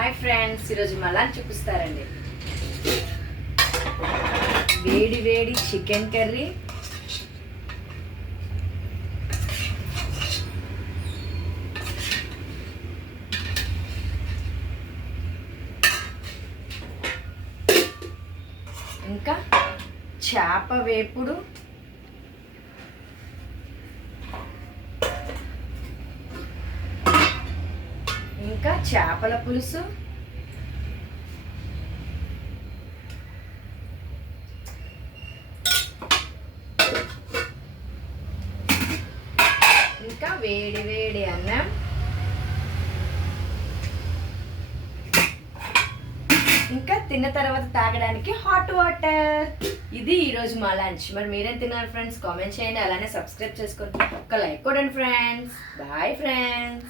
Hi friends, ఈరోజు మళ్ళా చూపిస్తారండి. వేడి వేడి చికెన్ కర్రీ, ఇంకా చేప వేపుడు, ఇంకా చేపల పులుసు, ఇంకా వేడి వేడి అన్నం, ఇంకా తిన్న తర్వాత తాగడానికి హాట్ వాటర్. ఇది ఈరోజు మా లంచ్. మరి మీరేం తిన్నారు ఫ్రెండ్స్? కామెంట్ చేయండి, అలానే సబ్స్క్రైబ్ చేసుకోండి, ఒక లైక్ కొడండి ఫ్రెండ్స్. Bye friends.